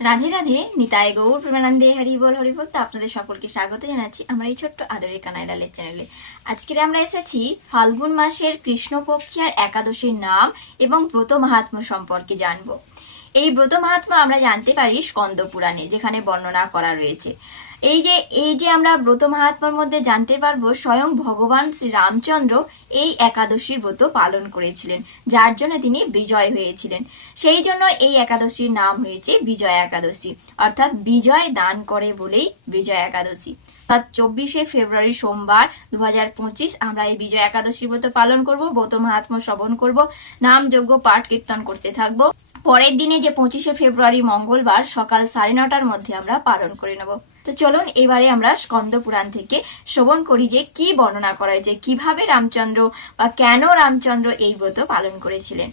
রাধে রাধে, নিতাই গৌর, প্রেমানন্দে, হরি বল হরি বল, তো আপনাদের সকলকে স্বাগত জানাচ্ছি আমরা এই ছোট্ট আদরের কানাইলালের চ্যানেলে আজকে আমরা এসেছি ফাল্গুন মাসের কৃষ্ণপক্ষিয়ার একাদশীর নাম এবং ব্রত মাহাত্ম সম্পর্কে জানব। এই ব্রত মাহাত্ম আমরা জানতে পারি স্কন্দ পুরাণে, যেখানে বর্ণনা করা রয়েছে। এই যে এই যে আমরা ব্রত মাহাত্মার মধ্যে জানতে পারব, স্বয়ং ভগবান শ্রী রামচন্দ্র এই একাদশীর ব্রত পালন করেছিলেন, যার জন্য তিনি বিজয় হয়েছিলেন। সেই জন্য এই একাদশীর নাম হয়েছে বিজয় একাদশী, অর্থাৎ বিজয় দান করে বলেই বিজয় একাদশী। চব্বিশে ফেব্রুয়ারি সোমবার দু হাজার পঁচিশ আমরা এই বিজয় একাদশী ব্রত পালন করব, ব্রত মাহাত্ম শ্রবণ করব, নাম যজ্ঞ, পাঠ, কীর্তন করতে থাকব। পরের দিনে যে পঁচিশে ফেব্রুয়ারি মঙ্গলবার সকাল সাড়ে নটার মধ্যে আমরা পালন করে নেব। তো চলুন এবারে আমরা স্কন্দ পুরাণ থেকে শ্রবণ করি যে কি বর্ণনা করা হয়েছে কীভাবে রামচন্দ্র বা কেন রামচন্দ্র এই ব্রত পালন করেছিলেন।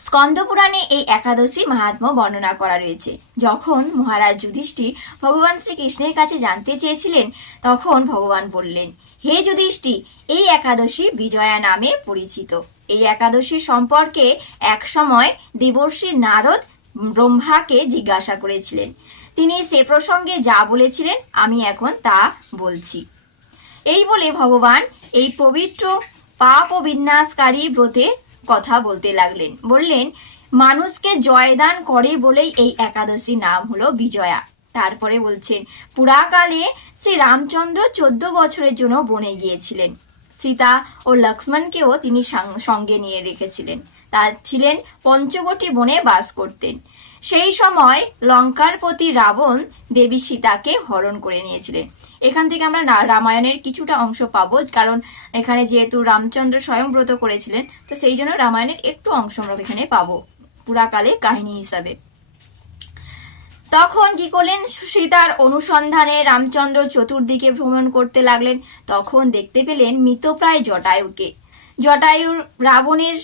স্কন্দ পুরাণে এই একাদশী মাহাত্ম বর্ণনা করা রয়েছে। যখন মহারাজ যুধিষ্ঠির ভগবান শ্রীকৃষ্ণের কাছে জানতে চেয়েছিলেন, তখন ভগবান বললেন, হে যুধিষ্ঠি এই একাদশী বিজয়া নামে পরিচিত। এই একাদশী সম্পর্কে একসময় দেবর্ষী নারদ ব্রহ্মাকে জিজ্ঞাসা করেছিলেন। তিনি সে প্রসঙ্গে যা বলেছিলেন, আমি এখন তা বলছি। এই বলে ভগবান এই পবিত্র পাপ ও বিন্যাসকারী ব্রতে কথা বলতে লাগলেন। বললেন, মানুষকে জয়দান করে বলেই এই একাদশী নাম হলো বিজয়া। তারপরে বলছেন, পুরাকালে শ্রী রামচন্দ্র চোদ্দ বছরের জন্য বনে গিয়েছিলেন। সীতা ও লক্ষ্মণকেও তিনি সঙ্গে নিয়ে রেখেছিলেন। তার ছিলেন পঞ্চবটি বনে বাস করতেন। সেই সময় লঙ্কার প্রতি রাবণ দেবী সীতাকে হরণ করে নিয়েছিলেন। এখান থেকে আমরা রামায়ণের কিছুটা অংশ পাবো, কারণ এখানে যেহেতু রামচন্দ্র স্বয়ংব্রত করেছিলেন, তো সেই জন্য রামায়ণের একটু অংশ আমরা এখানে পাবো, পুরাকালে কাহিনী হিসাবে। তখন কি করলেন? সীতার অনুসন্ধানে রামচন্দ্র চতুর্দিকে ভ্রমণ করতে লাগলেন। তখন দেখতে পেলেন মৃতপ্রায় জটায়ুকে। জটায়ুর রাবণের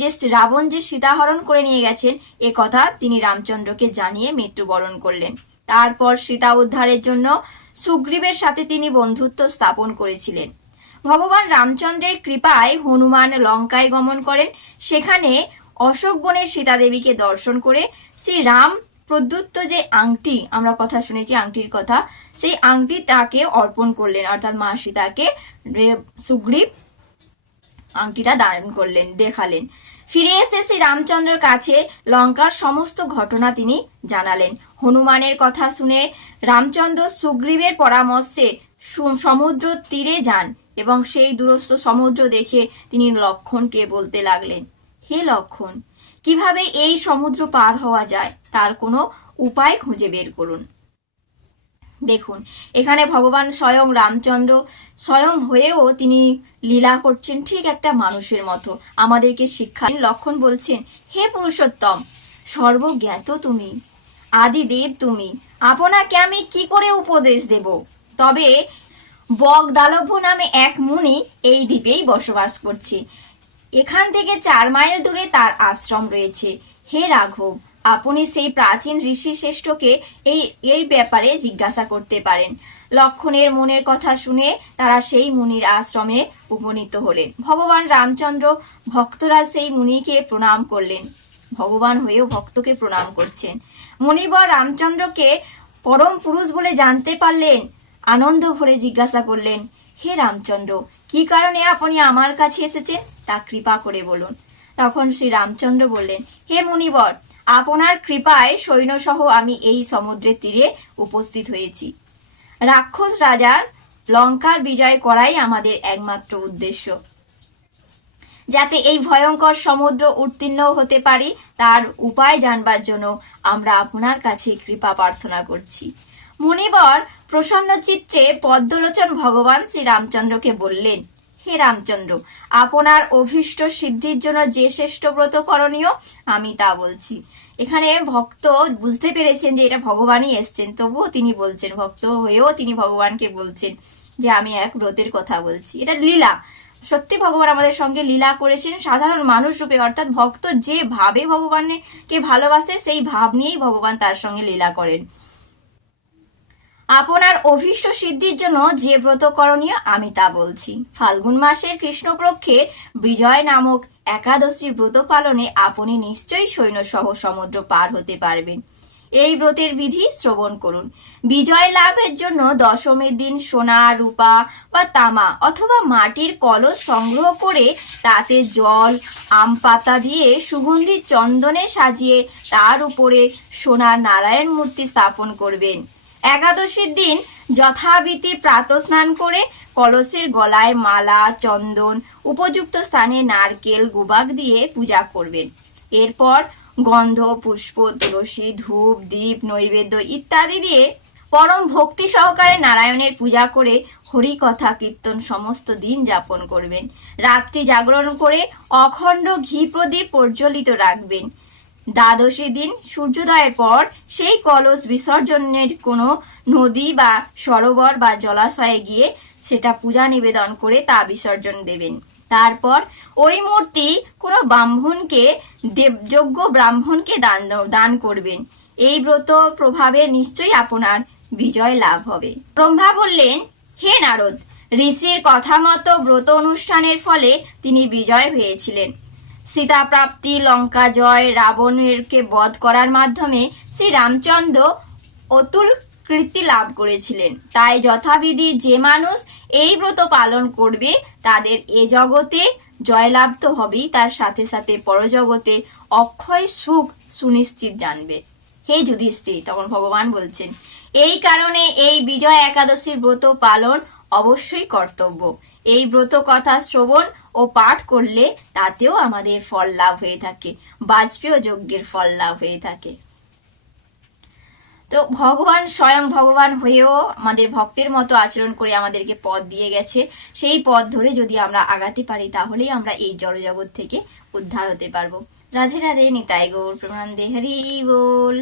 যে রাবণ যে সীতাহরণ করে নিয়ে গেছেন, এ কথা তিনি রামচন্দ্রকে জানিয়ে মৃত্যুবরণ করলেন। তারপর সীতা উদ্ধারের জন্য সুগ্রীবের সাথে তিনি বন্ধুত্ব স্থাপন করেছিলেন। ভগবান রামচন্দ্রের কৃপায় হনুমান লঙ্কায় গমন করেন। সেখানে অশোক বনের সীতা দেবীকে দর্শন করে শ্রী রাম প্রদত্ত যে আংটি, আমরা কথা শুনেছি আংটির কথা, সেই আংটি তাকে অর্পণ করলেন। অর্থাৎ মা সীতাকে সুগ্রীব আংটিটা দান করলেন, দেখালেন। ফিরে এসে শ্রী রামচন্দ্রের কাছে লঙ্কার সমস্ত ঘটনা তিনি জানালেন। হনুমানের কথা শুনে রামচন্দ্র সুগ্রীবের পরামর্শে সমুদ্র তীরে যান এবং সেই দূরস্থ সমুদ্র দেখে তিনি লক্ষণকে বলতে লাগলেন, হে লক্ষণ, কীভাবে এই সমুদ্র পার হওয়া যায়? তার কোনো উপায় খুঁজে বের করুন। দেখুন, এখানে ভগবান স্বয়ং রামচন্দ্র স্বয়ং হয়েও তিনি লীলা করছেন ঠিক একটা মানুষের মতো। আমাদেরকে শিক্ষা লক্ষণ বলছেন, হে পুরুষোত্তম, সর্বজ্ঞাত তুমি, আদিদেব তুমি, আপনাকে আমি কি করে উপদেশ দেব? তবে বগদালভ্য নামে এক মুনি এই দ্বীপেই বসবাস করছে। এখান থেকে চার মাইল দূরে তার আশ্রম রয়েছে। হে রাঘব আপনি সেই প্রাচীন ঋষি শ্রেষ্ঠকে এই এই ব্যাপারে জিজ্ঞাসা করতে পারেন। লক্ষণের মনের কথা শুনে তারা সেই মুনির আশ্রমে উপনীত হলেন। ভগবান রামচন্দ্র ভক্তরা সেই মুনিকে প্রণাম করলেন। ভগবান হয়েও ভক্তকে প্রণাম করছেন। মুনিবর রামচন্দ্রকে পরম পুরুষ বলে জানতে পারলেন। আনন্দ ভরে জিজ্ঞাসা করলেন, হে রামচন্দ্র, কি কারণে আপনি আমার কাছে এসেছেন? তা কৃপা করে বলুন। তখন শ্রী রামচন্দ্র বললেন, হে মুনিবর আপনার কৃপায় সৈন্যসহ আমি এই সমুদ্রের তীরে উপস্থিত হয়েছি। রাক্ষস রাজার লঙ্কার বিজয় করাই আমাদের একমাত্র উদ্দেশ্য। যাতে এই ভয়ঙ্কর সমুদ্র উত্তীর্ণ হতে পারি, তার উপায় জানবার জন্য আমরা আপনার কাছে কৃপা প্রার্থনা করছি। মুনিবর প্রসন্ন চিত্রে পদ্মলোচন ভগবান শ্রীরামচন্দ্রকে বললেন হে রামচন্দ্র, আপনার অভীষ্ট সিদ্ধির জন্য যে শ্রেষ্ঠ ব্রত করণীয়, আমি তা বলছি। এখানে ভক্ত বুঝতে পেরেছেন যে এটা ভগবানই এসছেন, তবুও তিনি বলছেন, ভক্ত হয়েও তিনি ভগবানকে বলছেন যে আমি এক ব্রতের কথা বলছি। এটা লীলা। সত্যি ভগবান আমাদের সঙ্গে লীলা করেছেন, সাধারণ মানুষ রূপে। অর্থাৎ ভক্ত যে ভাবে ভগবানকে ভালোবাসে, সেই ভাব নিয়েই ভগবান তার সঙ্গে লীলা করেন। আপনার অভীষ্ট সিদ্ধির জন্য যে ব্রত করণীয় আমি তা বলছি। ফাল্গুন মাসের কৃষ্ণপক্ষের বিজয় নামক একাদশীর ব্রত পালনে আপনি নিশ্চয়ই সৈন্যসহ সমুদ্র পার হতে পারবেন। এই ব্রতের বিধি শ্রবণ করুন। বিজয় লাভের জন্য দশমীর দিন সোনা, রূপা বা তামা অথবা মাটির কলস সংগ্রহ করে তাতে জল, আম পাতা দিয়ে সুগন্ধি চন্দনে সাজিয়ে তার উপরে সোনার নারায়ণ মূর্তি স্থাপন করবেন। একাদশীর দিন যথাবিধি প্রাতস্নান করে কলসের গলায় মালা, চন্দন, উপযুক্ত স্থানে নারকেল, গুবাক দিয়ে পূজা করবেন। এরপর গন্ধ, পুষ্প, তুলসী, ধূপ, দীপ, নৈবেদ্য ইত্যাদি দিয়ে পরম ভক্তি সহকারে নারায়ণের পূজা করে হরি কথা কীর্তন সমস্ত দিন যাপন করবেন। রাত্রি জাগরণ করে অখণ্ড ঘি প্রদীপ প্রজ্বলিত রাখবেন। দ্বাদশী দিন সূর্যোদয়ের পর সেই কলস বিসর্জনের কোনো নদী বা সরোবর বা জলাশয়ে গিয়ে সেটা পূজা নিবেদন করে তা বিসর্জন দেবেন। তারপর ওই মূর্তি কোনো ব্রাহ্মণকে দেবযোগ্য ব্রাহ্মণকে দান দান করবেন। এই ব্রত প্রভাবে নিশ্চয়ই আপনার বিজয় লাভ হবে। ব্রহ্মা বললেন, হে নারদ, ঋষির কথা মতো ব্রত অনুষ্ঠানের ফলে তিনি বিজয় হয়েছিলেন। সীতা প্রাপ্তি লঙ্কা জয়, রাবণেরকে বধ করার মাধ্যমে শ্রী রামচন্দ্র অতুল কীর্তি লাভ করেছিলেন। তাই যথাবিধি যে মানুষ এই ব্রত পালন করবে, তাদের এ জগতে জয়লাভ তো হবেই, তার সাথে সাথে পরজগতে অক্ষয় সুখ সুনিশ্চিত জানবে। হে যুধিষ্ঠির, তখন ভগবান বলছেন এই কারণে এই বিজয় একাদশীর ব্রত পালন অবশ্যই কর্তব্য। এই ব্রত কথা শ্রবণ ও পাঠ করলে তাতেও আমাদের ফল লাভ হয়ে থাকে, বাজপেয় যজ্ঞের ফল লাভ হয়ে থাকে। তো ভগবান স্বয়ং ভগবান হয়েও আমাদের ভক্তের মতো আচরণ করে আমাদেরকে পথ দিয়ে গেছে। সেই পথ ধরে যদি আমরা আগাতে পারি, তাহলেই আমরা এই জড়জগৎ থেকে উদ্ধার হতে পারব। রাধে রাধে, নিতাই গৌর প্রমানন্দে হরি বল।